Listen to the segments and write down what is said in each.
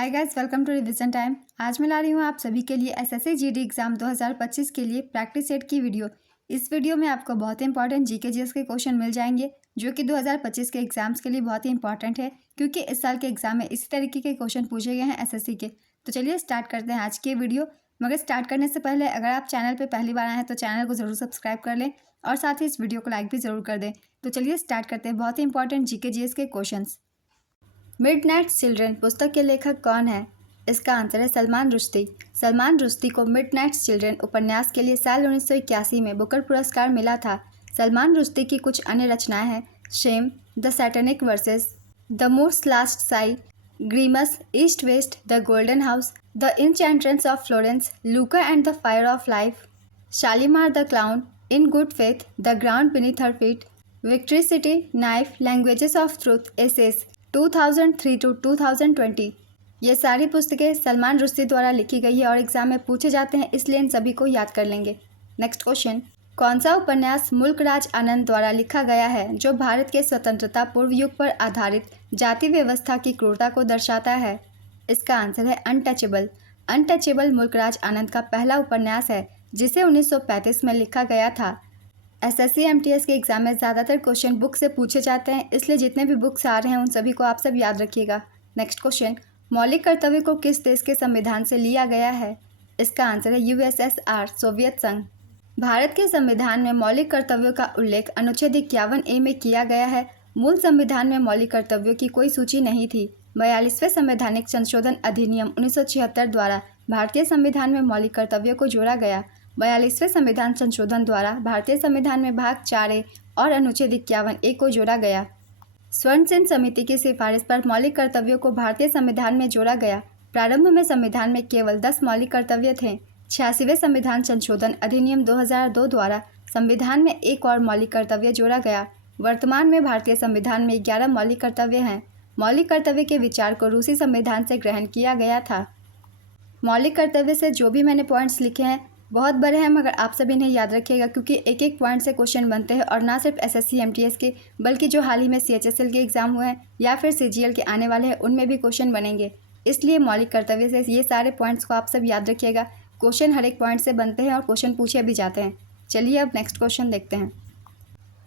Hi guys, welcome to revision time. आज मैं ला रही हूँ आप सभी के लिए एसएससी जीडी एग्जाम 2025 के लिए प्रैक्टिस सेट की वीडियो। इस वीडियो में आपको बहुत ही इंपॉर्टेंट जीके जीएस के क्वेश्चन मिल जाएंगे जो कि 2025 के एग्जाम्स के लिए बहुत ही इंपॉर्टेंट है, क्योंकि इस साल के एग्जाम में इसी तरीके के क्वेश्चन पूछे गए हैं एसएससी के। तो चलिए स्टार्ट करते हैं आज की वीडियो। मगर स्टार्ट करने से पहले अगर आप चैनल पर पहली बार आए हैं तो चैनल को ज़रूर सब्सक्राइब कर लें और साथ ही इस वीडियो को लाइक भी ज़रूर कर दें। तो चलिए स्टार्ट करते हैं बहुत ही इंपॉर्टेंट जीके जीएस के क्वेश्चन। मिडनाइट चिल्ड्रन पुस्तक के लेखक कौन है? इसका आंसर है सलमान रुश्दी। सलमान रुश्दी को मिडनाइट चिल्ड्रन उपन्यास के लिए साल 1981 में बुकर पुरस्कार मिला था। सलमान रुश्दी की कुछ अन्य रचनाएं हैं shame, the satanic verses, the moor's last sigh, Grimus, east west, the golden house, the enchantress of Florence, Luka and the fire of life, Shalimar the clown, in good faith, the ground beneath her feet, victory city, knife, languages of truth, essays 2003 to 2020। ये सारी पुस्तकें सलमान रुश्दी द्वारा लिखी गई है और exam में पूछे जाते हैं, इसलिए इन सभी को याद कर लेंगे। नेक्स्ट क्वेश्चन, कौन सा उपन्यास मुल्क राज आनंद द्वारा लिखा गया है जो भारत के स्वतंत्रता पूर्व युग पर आधारित जाति व्यवस्था की क्रूरता को दर्शाता है? इसका आंसर है अनटचेबल। अनटचेबल मुल्क राज आनंद का पहला उपन्यास है जिसे 1935 में लिखा गया था। एसएससी एमटीएस के एग्जाम में ज़्यादातर क्वेश्चन बुक से पूछे जाते हैं, इसलिए जितने भी बुक्स आ रहे हैं उन सभी को आप सब याद रखिएगा। नेक्स्ट क्वेश्चन, मौलिक कर्तव्य को किस देश के संविधान से लिया गया है? इसका आंसर है यूएसएसआर, सोवियत संघ। भारत के संविधान में मौलिक कर्तव्यों का उल्लेख अनुच्छेद 51A में किया गया है। मूल संविधान में मौलिक कर्तव्यों की कोई सूची नहीं थी। 42वें संवैधानिक संशोधन अधिनियम 1976 द्वारा भारतीय संविधान में मौलिक कर्तव्यों को जोड़ा गया। 42वें संविधान संशोधन द्वारा भारतीय संविधान में भाग 4A और अनुच्छेद 51A को जोड़ा गया। स्वर्ण सेन समिति की सिफारिश पर मौलिक कर्तव्यों को भारतीय संविधान में जोड़ा गया। प्रारंभ में संविधान में केवल 10 मौलिक कर्तव्य थे। 86वें संविधान संशोधन अधिनियम 2002 द्वारा संविधान में एक और मौलिक कर्तव्य जोड़ा गया। वर्तमान में भारतीय संविधान में 11 मौलिक कर्तव्य हैं। मौलिक कर्तव्य के विचार को रूसी संविधान से ग्रहण किया गया था। मौलिक कर्तव्य से जो भी मैंने पॉइंट्स लिखे हैं बहुत बड़े हैं, मगर आप सभी इन्हें याद रखिएगा क्योंकि एक एक पॉइंट से क्वेश्चन बनते हैं और ना सिर्फ एसएससी एमटीएस के बल्कि जो हाल ही में सीएचएसएल के एग्जाम हुए हैं या फिर सीजीएल के आने वाले हैं उनमें भी क्वेश्चन बनेंगे। इसलिए मौलिक कर्तव्य से ये सारे पॉइंट्स को आप सब याद रखिएगा। क्वेश्चन हर एक पॉइंट से बनते हैं और क्वेश्चन पूछे भी जाते हैं। चलिए अब नेक्स्ट क्वेश्चन देखते हैं।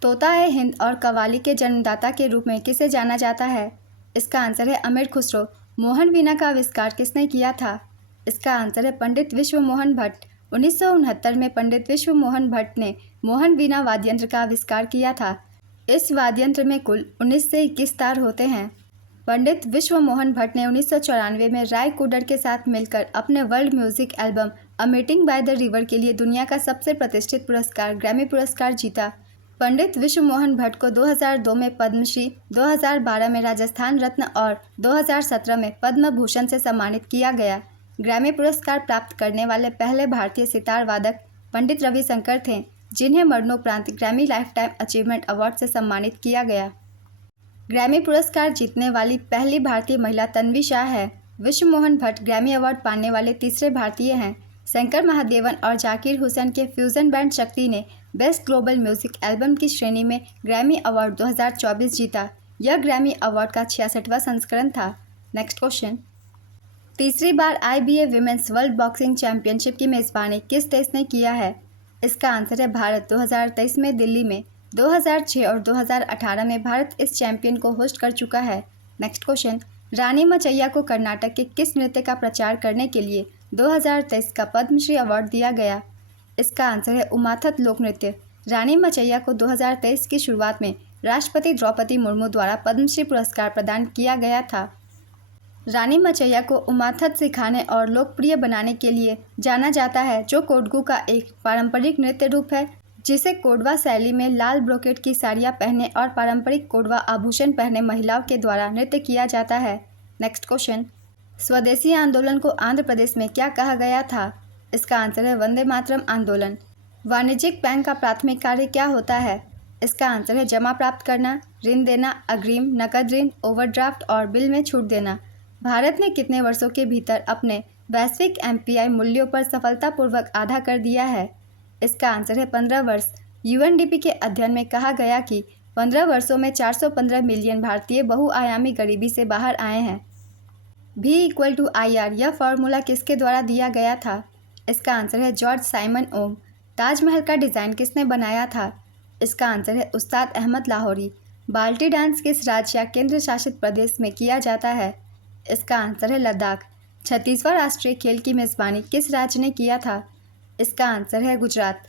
तोता ए हिंद और कव्वाली के जन्मदाता के रूप में किसे जाना जाता है? इसका आंसर है अमीर खुसरो। मोहन वीणा का आविष्कार किसने किया था? इसका आंसर है पंडित विश्व मोहन भट्ट। 1969 में पंडित विश्व मोहन भट्ट ने मोहन वीणा वाद्ययंत्र का आविष्कार किया था। इस वाद्ययंत्र में कुल 19 से 21 तार होते हैं। पंडित विश्व मोहन भट्ट ने 1994 में राय कुडर के साथ मिलकर अपने world music album a meeting by the river के लिए दुनिया का सबसे प्रतिष्ठित पुरस्कार ग्रैमी पुरस्कार जीता। पंडित विश्व मोहन भट्ट को 2002 में पद्मश्री, 2012 में राजस्थान रत्न और 2017 में पद्म भूषण से सम्मानित किया गया। ग्रैमी पुरस्कार प्राप्त करने वाले पहले भारतीय सितार वादक पंडित रविशंकर थे, जिन्हें मरणोपरांत Grammy life time achievement award से सम्मानित किया गया। ग्रैमी पुरस्कार जीतने वाली पहली भारतीय महिला तन्वी शाह है। विश्व मोहन भट्ट ग्रैमी अवार्ड पाने वाले तीसरे भारतीय हैं। शंकर महादेवन और जाकिर हुसैन के फ्यूजन बैंड शक्ति ने बेस्ट ग्लोबल म्यूजिक एल्बम की श्रेणी में ग्रैमी अवार्ड 2024 जीता। यह ग्रैमी अवार्ड का 66वां संस्करण था। नेक्स्ट क्वेश्चन, तीसरी बार IBA women's world boxing championship की मेज़बानी किस देश ने किया है? इसका आंसर है भारत। 2023 में दिल्ली में, 2006 और 2018 में भारत इस चैंपियन को होस्ट कर चुका है। नेक्स्ट क्वेश्चन, रानी मचैया को कर्नाटक के किस नृत्य का प्रचार करने के लिए 2023 का पद्मश्री अवार्ड दिया गया? इसका आंसर है उमाथत लोक नृत्य। रानी मचैया को 2023 की शुरुआत में राष्ट्रपति द्रौपदी मुर्मू द्वारा पद्मश्री पुरस्कार प्रदान किया गया था। रानी मचैया को उमाथत सिखाने और लोकप्रिय बनाने के लिए जाना जाता है, जो कोडगू का एक पारंपरिक नृत्य रूप है जिसे कोडवा शैली में लाल ब्रोकेट की साड़ियाँ पहने और पारंपरिक कोडवा आभूषण पहने महिलाओं के द्वारा नृत्य किया जाता है। नेक्स्ट क्वेश्चन, स्वदेशी आंदोलन को आंध्र प्रदेश में क्या कहा गया था? इसका आंसर है वंदे मातरम आंदोलन। वाणिज्यिक बैंक का प्राथमिक कार्य क्या होता है? इसका आंसर है जमा प्राप्त करना, ऋण देना, अग्रिम, नकद ऋण, ओवरड्राफ्ट और बिल में छूट देना। भारत ने कितने वर्षों के भीतर अपने वैश्विक एमपीआई मूल्यों पर सफलतापूर्वक आधा कर दिया है? इसका आंसर है 15 वर्ष। यूएनडीपी के अध्ययन में कहा गया कि 15 वर्षों में 415 मिलियन भारतीय बहुआयामी गरीबी से बाहर आए हैं। V=IR यह फॉर्मूला किसके द्वारा दिया गया था? इसका आंसर है जॉर्ज साइमन ओम। ताजमहल का डिज़ाइन किसने बनाया था? इसका आंसर है उस्ताद अहमद लाहौरी। बाल्टी डांस किस राज्य या केंद्र शासित प्रदेश में किया जाता है? इसका आंसर है लद्दाख। 36वां राष्ट्रीय खेल की मेज़बानी किस राज्य ने किया था? इसका आंसर है गुजरात।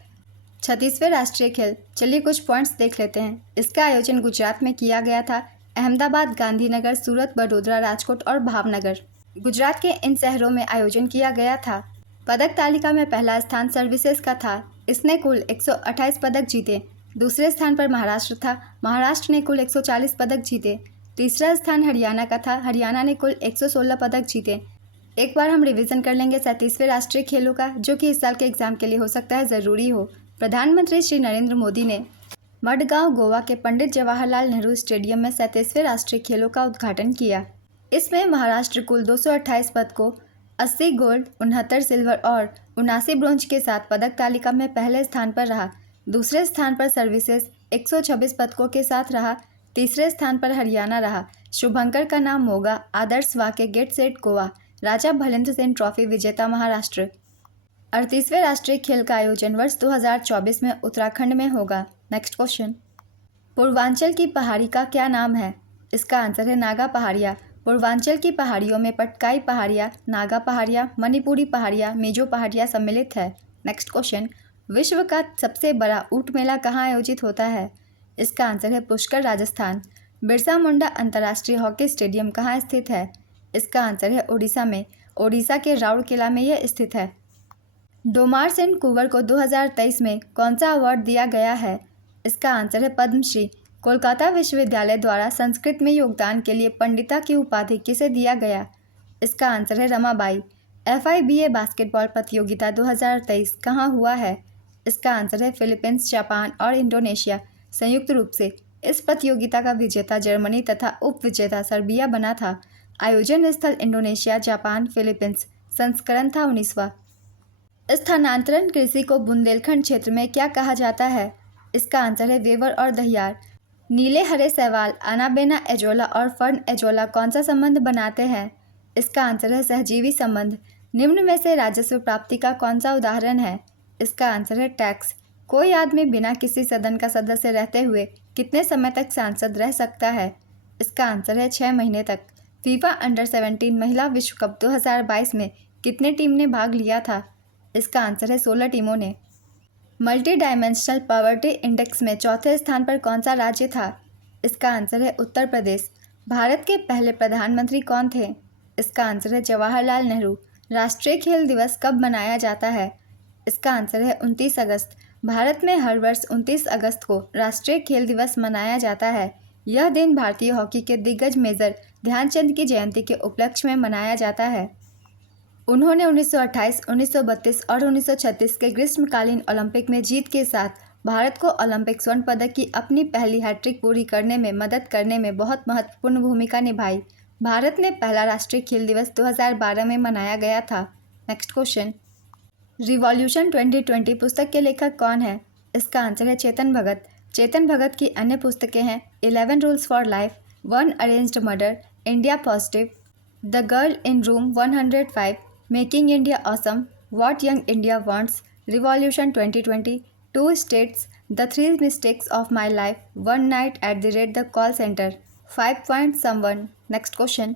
36वें राष्ट्रीय खेल, चलिए कुछ पॉइंट्स देख लेते हैं। इसका आयोजन गुजरात में किया गया था। अहमदाबाद, गांधीनगर, सूरत, बड़ोदरा, राजकोट और भावनगर, गुजरात के इन शहरों में आयोजन किया गया था। पदक तालिका में पहला स्थान सर्विसेज का था। इसने कुल 128 पदक जीते। दूसरे स्थान पर महाराष्ट्र था। महाराष्ट्र ने कुल 140 पदक जीते। तीसरा स्थान हरियाणा का था। हरियाणा ने कुल 116 पदक जीते। एक बार हम रिवीजन कर लेंगे 37वें राष्ट्रीय खेलों का, जो कि इस साल के एग्जाम के लिए हो सकता है ज़रूरी हो। प्रधानमंत्री श्री नरेंद्र मोदी ने मडगांव, गोवा के पंडित जवाहरलाल नेहरू स्टेडियम में 37वें राष्ट्रीय खेलों का उद्घाटन किया। इसमें महाराष्ट्र कुल 228 पदकों, 80 गोल्ड, 69 सिल्वर और 79 ब्रोंज के साथ पदक तालिका में पहले स्थान पर रहा। दूसरे स्थान पर सर्विसेज 126 पदकों के साथ रहा। तीसरे स्थान पर हरियाणा रहा। शुभंकर का नाम मोगा, आदर्श वाक्य गेट सेट गोवा, राजा भलेंद्र सिंह ट्रॉफी विजेता महाराष्ट्र। 38वें राष्ट्रीय खेल का आयोजन वर्ष 2024 में उत्तराखंड में होगा। नेक्स्ट क्वेश्चन, पूर्वांचल की पहाड़ी का क्या नाम है? इसका आंसर है नागा पहाड़ियाँ। पूर्वांचल की पहाड़ियों में पटकाई पहाड़ियाँ, नागा पहाड़ियाँ, मणिपुरी पहाड़ियाँ, मिजो पहाड़ियाँ सम्मिलित है। नेक्स्ट क्वेश्चन, विश्व का सबसे बड़ा ऊँट मेला कहाँ आयोजित होता है? इसका आंसर है पुष्कर, राजस्थान। बिरसा मुंडा अंतर्राष्ट्रीय हॉकी स्टेडियम कहाँ स्थित है? इसका आंसर है उड़ीसा में। ओडिशा के राउरकेला में यह स्थित है। डोमार सेन कुंवर को 2023 में कौन सा अवार्ड दिया गया है? इसका आंसर है पद्मश्री। कोलकाता विश्वविद्यालय द्वारा संस्कृत में योगदान के लिए पंडिता की उपाधि किसे दिया गया? इसका आंसर है रमाबाई। FIBA बास्केटबॉल प्रतियोगिता 2023 कहाँ हुआ है? इसका आंसर है फिलीपींस, जापान और इंडोनेशिया संयुक्त रूप से। इस प्रतियोगिता का विजेता जर्मनी तथा उप विजेता सर्बिया बना था। आयोजन स्थल इंडोनेशिया, जापान, फिलीपींस। संस्करण था 19वां। स्थानांतरण कृषि को बुंदेलखंड क्षेत्र में क्या कहा जाता है? इसका आंसर है वेवर और दहियार। नीले हरे शैवाल, अनाबेना एजोला और फर्न एजोला कौन सा संबंध बनाते हैं? इसका आंसर है सहजीवी संबंध। निम्न में से राजस्व प्राप्ति का कौन सा उदाहरण है? इसका आंसर है टैक्स। कोई आदमी बिना किसी सदन का सदस्य रहते हुए कितने समय तक सांसद रह सकता है? इसका आंसर है 6 महीने तक। फीफा अंडर-17 महिला विश्व कप 2022 में कितने टीम ने भाग लिया था? इसका आंसर है 16 टीमों ने। मल्टी डायमेंशनल पॉवर्टी इंडेक्स में चौथे स्थान पर कौन सा राज्य था? इसका आंसर है उत्तर प्रदेश। भारत के पहले प्रधानमंत्री कौन थे? इसका आंसर है जवाहरलाल नेहरू। राष्ट्रीय खेल दिवस कब मनाया जाता है? इसका आंसर है 29 अगस्त। भारत में हर वर्ष 29 अगस्त को राष्ट्रीय खेल दिवस मनाया जाता है। यह दिन भारतीय हॉकी के दिग्गज मेजर ध्यानचंद की जयंती के उपलक्ष्य में मनाया जाता है। उन्होंने 1928, 1932 और 1936 के ग्रीष्मकालीन ओलंपिक में जीत के साथ भारत को ओलंपिक स्वर्ण पदक की अपनी पहली हैट्रिक पूरी करने में मदद करने में बहुत महत्वपूर्ण भूमिका निभाई। भारत में पहला राष्ट्रीय खेल दिवस 2012 में मनाया गया था। नेक्स्ट क्वेश्चन, रिवॉल्यूशन 2020 पुस्तक के लेखक कौन है? इसका आंसर है चेतन भगत। चेतन भगत की अन्य पुस्तकें हैं 11 rules for life, 1 arranged murder, India positive, the girl in room 105, making India awesome, what young India wants, revolution 2020, 2 states, the 3 mistakes of my life, 1 night at the call centre, 5 point someone. Next question,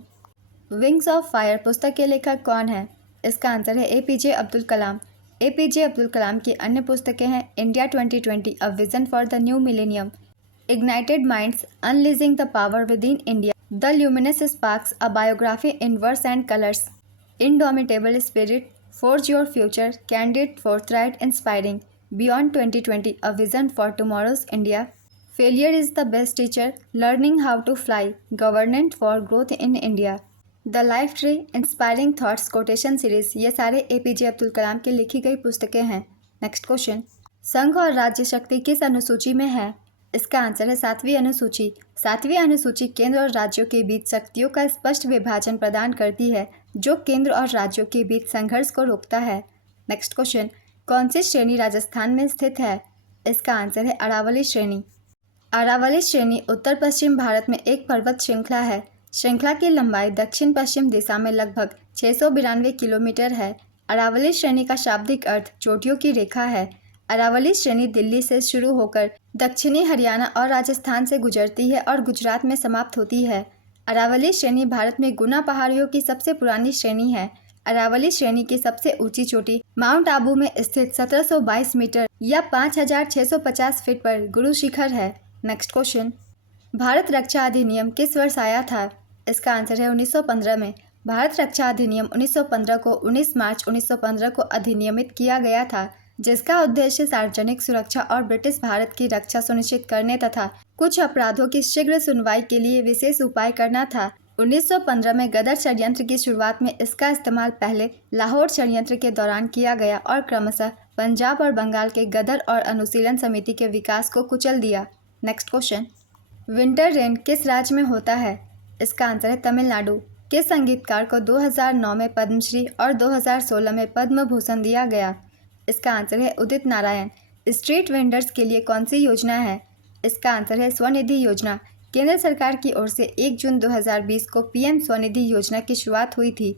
wings of fire पुस्तक के लेखक कौन है? इसका answer है APJ Abdul Kalam. APJ Abdul Kalam की अन्य पुस्तकें हैं India 2020, a vision for the new millennium, ignited minds, unleashing the power within India, the luminous sparks, a biography in words and colours, indomitable spirit, forge your future, candid, forthright, inspiring, beyond 2020, a vision for tomorrow's India, failure is the best teacher, learning how to fly, governance for growth in India, the life tree, inspiring thoughts quotation series. ये सारे APJ Abdul Kalam की लिखी गई पुस्तकें हैं। Next question, संघ और राज्य शक्ति किस अनुसूची में है? इसका आंसर है 7वीं अनुसूची। 7वीं अनुसूची केंद्र और राज्यों के बीच शक्तियों का स्पष्ट विभाजन प्रदान करती है, जो केंद्र और राज्यों के बीच संघर्ष को रोकता है। नेक्स्ट क्वेश्चन, कौन सी श्रेणी राजस्थान में स्थित है? इसका आंसर है अरावली श्रेणी। अरावली श्रेणी उत्तर पश्चिम भारत में एक पर्वत श्रृंखला है। श्रृंखला की लंबाई दक्षिण पश्चिम दिशा में लगभग 692 किलोमीटर है। अरावली श्रेणी का शाब्दिक अर्थ चोटियों की रेखा है। अरावली श्रेणी दिल्ली से शुरू होकर दक्षिणी हरियाणा और राजस्थान से गुजरती है और गुजरात में समाप्त होती है। अरावली श्रेणी भारत में गुना पहाड़ियों की सबसे पुरानी श्रेणी है। अरावली श्रेणी की सबसे ऊंची चोटी माउंट आबू में स्थित 1722 मीटर या 5650 फीट पर गुरु शिखर है। नेक्स्ट क्वेश्चन, भारत रक्षा अधिनियम किस वर्ष आया था? इसका आंसर है 1915 में। भारत रक्षा अधिनियम 1915 को 19 मार्च 1915 को अधिनियमित किया गया था, जिसका उद्देश्य सार्वजनिक सुरक्षा और ब्रिटिश भारत की रक्षा सुनिश्चित करने तथा कुछ अपराधों की शीघ्र सुनवाई के लिए विशेष उपाय करना था। 1915 में गदर षड्यंत्र की शुरुआत में इसका इस्तेमाल पहले लाहौर षड्यंत्र के दौरान किया गया और क्रमशः पंजाब और बंगाल के गदर और अनुशीलन समिति के विकास को कुचल दिया। नेक्स्ट क्वेश्चन, विंटर रेन किस राज्य में होता है? इसका आंसर है तमिलनाडु। किस संगीतकार को 2009 में पद्मश्री और 2016 में पद्म भूषण दिया गया? इसका आंसर है उदित नारायण। स्ट्रीट वेंडर्स के लिए कौन सी योजना है? इसका आंसर है स्वनिधि योजना। केंद्र सरकार की ओर से 1 जून 2020 को पीएम स्वनिधि योजना की शुरुआत हुई थी।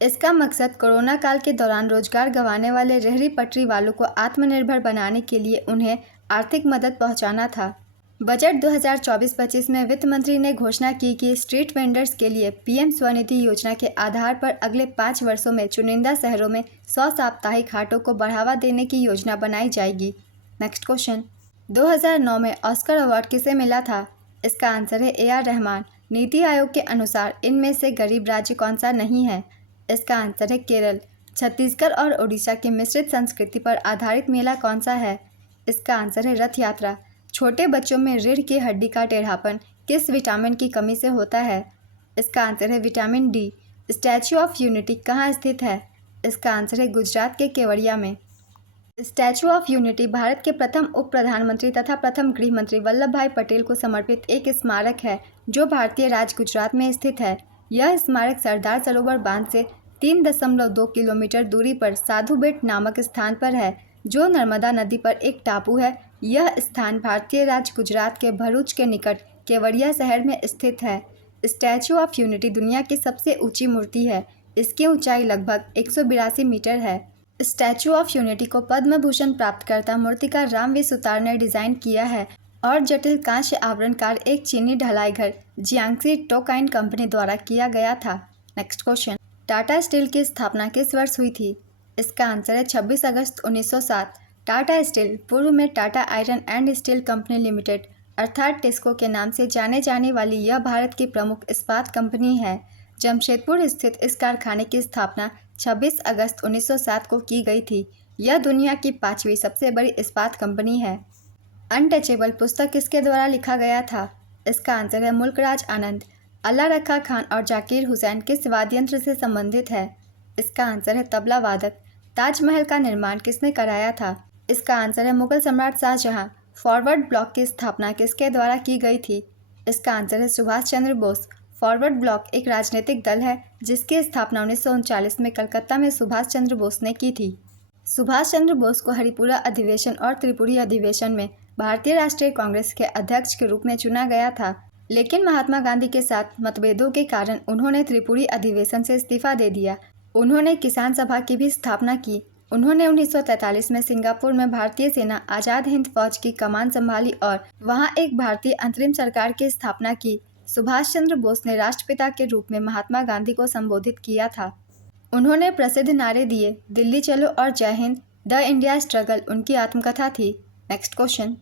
इसका मकसद कोरोना काल के दौरान रोजगार गंवाने वाले रेहड़ी पटरी वालों को आत्मनिर्भर बनाने के लिए उन्हें आर्थिक मदद पहुंचाना था। बजट 2024-25 में वित्त मंत्री ने घोषणा की कि स्ट्रीट वेंडर्स के लिए पीएम स्वनिधि योजना के आधार पर अगले 5 वर्षों में चुनिंदा शहरों में 100 साप्ताहिक हाटों को बढ़ावा देने की योजना बनाई जाएगी। नेक्स्ट क्वेश्चन, 2009 में ऑस्कर अवार्ड किसे मिला था? इसका आंसर है AR रहमान। नीति आयोग के अनुसार इनमें से गरीब राज्य कौन सा नहीं है? इसका आंसर है केरल। छत्तीसगढ़ और ओडिशा की मिश्रित संस्कृति पर आधारित मेला कौन सा है? इसका आंसर है रथ यात्रा। छोटे बच्चों में रीढ़ की हड्डी का टेढ़ापन किस विटामिन की कमी से होता है? इसका आंसर है vitamin D. Statue of unity कहाँ स्थित है? इसका आंसर है गुजरात के केवड़िया में। स्टैचू ऑफ यूनिटी भारत के प्रथम उप प्रधानमंत्री तथा प्रथम गृह मंत्री वल्लभ भाई पटेल को समर्पित एक स्मारक है जो भारतीय राज्य गुजरात में स्थित है। यह स्मारक सरदार सरोवर बांध से 3.2 किलोमीटर दूरी पर साधु बेट नामक स्थान पर है, जो नर्मदा नदी पर एक टापू है। यह स्थान भारतीय राज्य गुजरात के भरूच के निकट केवड़िया शहर में स्थित है। स्टैचू ऑफ यूनिटी दुनिया की सबसे ऊंची मूर्ति है। इसकी ऊंचाई लगभग 182 मीटर है। स्टैचू ऑफ यूनिटी को पद्म भूषण प्राप्तकर्ता मूर्तिकार रामवी सुतार ने डिजाइन किया है और जटिल कांस्य आवरणकार एक चीनी ढलाई घर जियांगसी टोकाइन कंपनी द्वारा किया गया था। नेक्स्ट क्वेश्चन, टाटा स्टील की स्थापना किस वर्ष हुई थी? इसका आंसर है 26 अगस्त 1907। टाटा स्टील पूर्व में Tata iron and steel company limited अर्थात टिस्को के नाम से जाने जाने वाली यह भारत की प्रमुख इस्पात कंपनी है। जमशेदपुर स्थित इस कारखाने की स्थापना 26 अगस्त 1907 को की गई थी। यह दुनिया की 5वीं सबसे बड़ी इस्पात कंपनी है। अनटचेबल पुस्तक किसके द्वारा लिखा गया था? इसका आंसर है मुल्कराज आनंद। अल्लाह रखा खान और जाकिर हुसैन किस वाद्य यंत्र से संबंधित है? इसका आंसर है तबला वादक। ताजमहल का निर्माण किसने कराया था? इसका आंसर है मुगल सम्राट शाहजहां। फॉरवर्ड ब्लॉक की स्थापना किसके द्वारा की गई थी? इसका आंसर है सुभाष चंद्र बोस। फॉरवर्ड ब्लॉक एक राजनीतिक दल है जिसकी स्थापना 1939 में कलकत्ता में सुभाष चंद्र बोस ने की थी। सुभाष चंद्र बोस को हरिपुरा अधिवेशन और त्रिपुरी अधिवेशन में भारतीय राष्ट्रीय कांग्रेस के अध्यक्ष के रूप में चुना गया था, लेकिन महात्मा गांधी के साथ मतभेदों के कारण उन्होंने त्रिपुरी अधिवेशन से इस्तीफा दे दिया। उन्होंने किसान सभा की भी स्थापना की। उन्होंने 1943 में सिंगापुर में भारतीय सेना आज़ाद हिंद फौज की कमान संभाली और वहां एक भारतीय अंतरिम सरकार की स्थापना की। सुभाष चंद्र बोस ने राष्ट्रपिता के रूप में महात्मा गांधी को संबोधित किया था। उन्होंने प्रसिद्ध नारे दिए, दिल्ली चलो और जय हिंद, द इंडिया स्ट्रगल उनकी आत्मकथा थी। नेक्स्ट क्वेश्चन,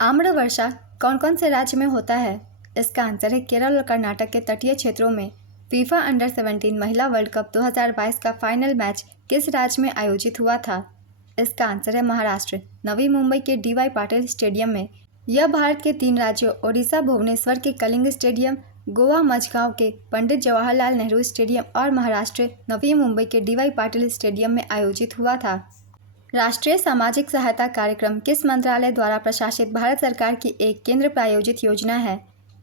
आम्र वर्षा कौन कौन से राज्य में होता है? इसका आंसर है केरल और कर्नाटक के तटीय क्षेत्रों में। फीफा अंडर 17 महिला वर्ल्ड कप 2022 का फाइनल मैच किस राज्य में आयोजित हुआ था? इसका आंसर है महाराष्ट्र, नवी मुंबई के DY पाटिल स्टेडियम में। यह भारत के 3 राज्यों ओडिशा भुवनेश्वर के कलिंग स्टेडियम, गोवा मझगांव के पंडित जवाहरलाल नेहरू स्टेडियम और महाराष्ट्र नवी मुंबई के DY पाटिल स्टेडियम में आयोजित हुआ था। राष्ट्रीय सामाजिक सहायता कार्यक्रम किस मंत्रालय द्वारा प्रशासित भारत सरकार की एक केंद्र प्रायोजित योजना है?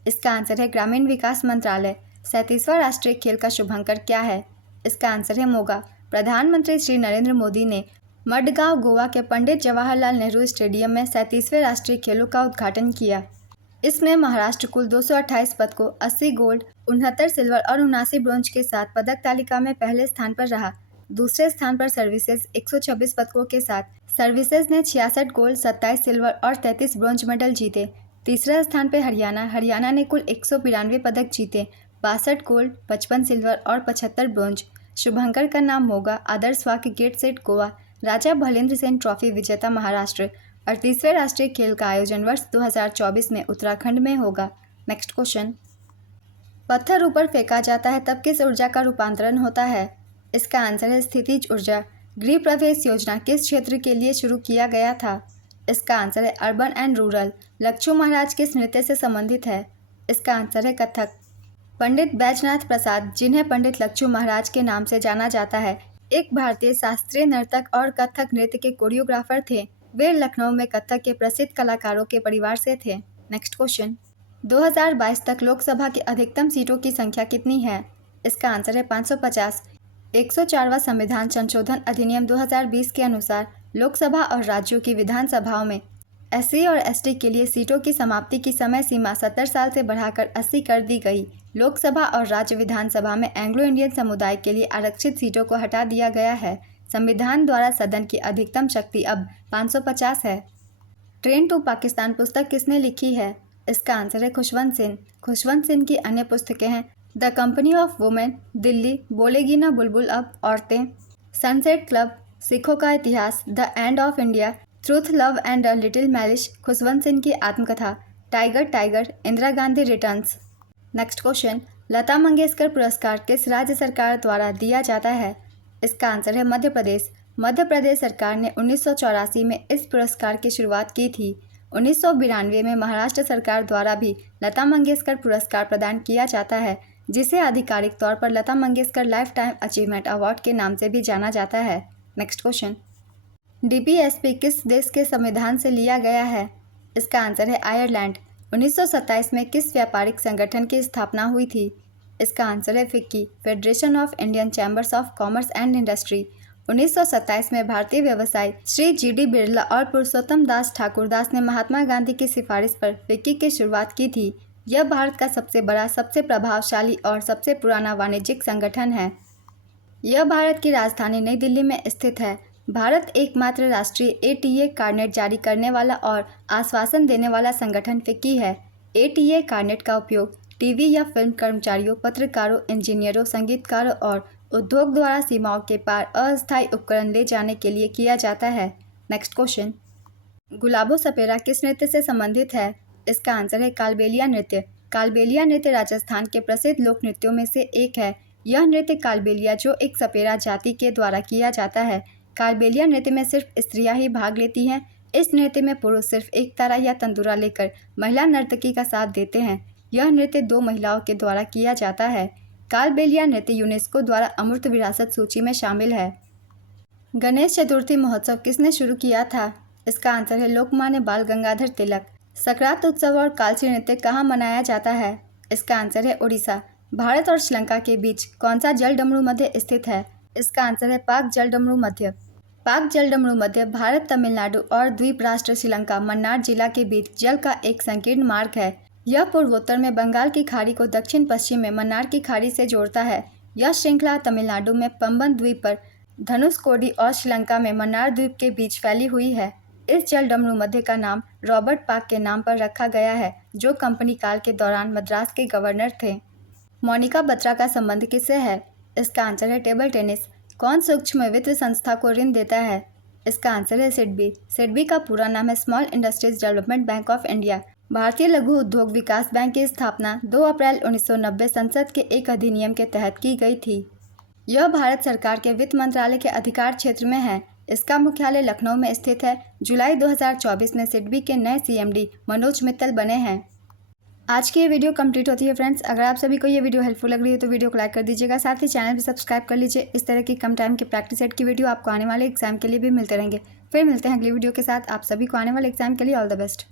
इसका आंसर है ग्रामीण विकास मंत्रालय। 37वां राष्ट्रीय खेल का शुभंकर क्या है? इसका आंसर है मोगा। प्रधानमंत्री श्री नरेंद्र मोदी ने मडगांव गोवा के पंडित जवाहरलाल नेहरू स्टेडियम में 37वें राष्ट्रीय खेलों का उद्घाटन किया। इसमें महाराष्ट्र कुल 228 पद को 80 गोल्ड, 69 सिल्वर और 79 ब्रोंज के साथ पदक तालिका में पहले स्थान पर रहा। दूसरे स्थान पर सर्विसेज 126 पदकों के साथ। सर्विसेज ने 66 गोल्ड, 27 सिल्वर और 33 ब्रोंज मेडल जीते। तीसरे स्थान पर हरियाणा ने कुल 192 पदक जीते, 62 गोल्ड, 55 सिल्वर और 75 ब्रोंज। शुभंकर का नाम होगा, आदर्श वाक्य गेट सेट गोवा। राजा भलेंद्र सेन ट्रॉफी विजेता महाराष्ट्र। और तीसरे राष्ट्रीय खेल का आयोजन वर्ष 2024 में उत्तराखंड में होगा। नेक्स्ट क्वेश्चन, पत्थर ऊपर फेंका जाता है तब किस ऊर्जा का रूपांतरण होता है? इसका आंसर है स्थितिज ऊर्जा। गृह प्रवेश योजना किस क्षेत्र के लिए शुरू किया गया था? इसका आंसर है अर्बन एंड रूरल। लक्ष्मू महाराज किस नृत्य से संबंधित है? इसका आंसर है कथक। पंडित बैजनाथ प्रसाद, जिन्हें पंडित लक्ष्मू महाराज के नाम से जाना जाता है, एक भारतीय शास्त्रीय नर्तक और कथक नृत्य के कोरियोग्राफर थे। वे लखनऊ में कथक के प्रसिद्ध कलाकारों के परिवार से थे। नेक्स्ट क्वेश्चन, 2022 तक लोकसभा की अधिकतम सीटों की संख्या कितनी है? इसका आंसर है 550। 104वां संविधान संशोधन अधिनियम 2020 के अनुसार लोकसभा और राज्यों की विधानसभाओं में SC और ST के लिए सीटों की समाप्ति की समय सीमा 70 साल से बढ़ाकर 80 कर दी गई। लोकसभा और राज्य विधानसभा में एंग्लो इंडियन समुदाय के लिए आरक्षित सीटों को हटा दिया गया है। संविधान द्वारा सदन की अधिकतम शक्ति अब 550 है। ट्रेन टू पाकिस्तान पुस्तक किसने लिखी है? इसका आंसर है खुशवंत सिंह। खुशवंत सिंह की अन्य पुस्तकें हैं the company of women, Delhi, बोलेगी ना बुलबुल अब, औरतें, सनसेट क्लब, सिखों का इतिहास, the end of India, truth, love and a little malice, Khushwant Singh की आत्मकथा, tiger tiger, Indira Gandhi returns. Next question, Lata Mangeshkar पुरस्कार किस राज्य सरकार द्वारा दिया जाता है? इसका आंसर है मध्य प्रदेश। मध्य प्रदेश सरकार ने 1984 में इस पुरस्कार की शुरुआत की थी। 1992 में महाराष्ट्र सरकार द्वारा भी लता मंगेशकर पुरस्कार प्रदान किया जाता है, जिसे आधिकारिक तौर पर Lata Mangeshkar lifetime achievement award के नाम से भी जाना जाता है। नेक्स्ट क्वेश्चन, DPSP किस देश के संविधान से लिया गया है? इसका आंसर है आयरलैंड। 1927 में किस व्यापारिक संगठन की स्थापना हुई थी? इसका आंसर है FICCI, federation of Indian chambers of commerce and industry. 1927 में भारतीय व्यवसायी श्री GD बिरला और पुरुषोत्तम दास ठाकुरदास ने महात्मा गांधी की सिफारिश पर फिक्की की शुरुआत की थी। यह भारत का सबसे बड़ा, सबसे प्रभावशाली और सबसे पुराना वाणिज्यिक संगठन है। यह भारत की राजधानी नई दिल्ली में स्थित है। भारत एकमात्र राष्ट्रीय ATA कार्नेट जारी करने वाला और आश्वासन देने वाला संगठन फिक्की है। ATA कार्नेट का उपयोग टीवी या फिल्म कर्मचारियों, पत्रकारों, इंजीनियरों, संगीतकारों और उद्योग द्वारा सीमाओं के पार अस्थायी उपकरण ले जाने के लिए किया जाता है। नेक्स्ट क्वेश्चन, गुलाबो सपेरा किस नृत्य से संबंधित है? इसका आंसर है कालबेलिया नृत्य। कालबेलिया नृत्य राजस्थान के प्रसिद्ध लोक नृत्यों में से एक है। यह नृत्य कालबेलिया, जो एक सपेरा जाति के द्वारा किया जाता है। कालबेलिया नृत्य में सिर्फ स्त्रियां ही भाग लेती हैं। इस नृत्य में पुरुष सिर्फ एक तारा या तंदूरा लेकर महिला नर्तकी का साथ देते हैं। यह नृत्य 2 महिलाओं के द्वारा किया जाता है। कालबेलिया नृत्य यूनेस्को द्वारा अमूर्त विरासत सूची में शामिल है। गणेश चतुर्थी महोत्सव किसने शुरू किया था? इसका आंसर है लोकमान्य बाल गंगाधर तिलक। सक्रात उत्सव और कालसी नृत्य कहाँ मनाया जाता है? इसका आंसर है उड़ीसा। भारत और श्रीलंका के बीच कौन सा जलडमरू मध्य स्थित है? इसका आंसर है पाक जलडमरू मध्य। पाक जलडमरू मध्य भारत, तमिलनाडु और द्वीप राष्ट्र श्रीलंका मन्नार जिला के बीच जल का एक संकीर्ण मार्ग है। यह पूर्वोत्तर में बंगाल की खाड़ी को दक्षिण पश्चिम में मन्नार की खाड़ी से जोड़ता है। यह श्रृंखला तमिलनाडु में पंबन द्वीप पर, धनुषकोडी और श्रीलंका में मन्नार द्वीप के बीच फैली हुई है। इस जलडमरू मध्य का नाम रॉबर्ट पाक के नाम पर रखा गया है, जो कंपनी काल के दौरान मद्रास के गवर्नर थे। मोनिका बत्रा का संबंध किससे है? इसका आंसर है टेबल टेनिस। कौन सूक्ष्म वित्त संस्था को ऋण देता है? इसका आंसर है सिडबी। सिडबी का पूरा नाम है small industries development bank of India. भारतीय लघु उद्योग विकास बैंक की स्थापना 2 अप्रैल 1990 संसद के एक अधिनियम के तहत की गई थी। यह भारत सरकार के वित्त मंत्रालय के अधिकार क्षेत्र में है। इसका मुख्यालय लखनऊ में स्थित है। जुलाई 2024 में सिडबी के नए CMD मनोज मित्तल बने हैं। आज की ये वीडियो कंप्लीट होती है फ्रेंड्स। अगर आप सभी को ये वीडियो हेल्पफुल लग रही है तो वीडियो को लाइक कर दीजिएगा, साथ ही चैनल भी सब्सक्राइब कर लीजिए। इस तरह की कम टाइम के प्रैक्टिस सेट की वीडियो आपको आने वाले एग्जाम के लिए भी मिलते रहेंगे। फिर मिलते हैं अगली वीडियो के साथ। आप सभी को आने वाले एग्जाम के लिए ऑल द बेस्ट।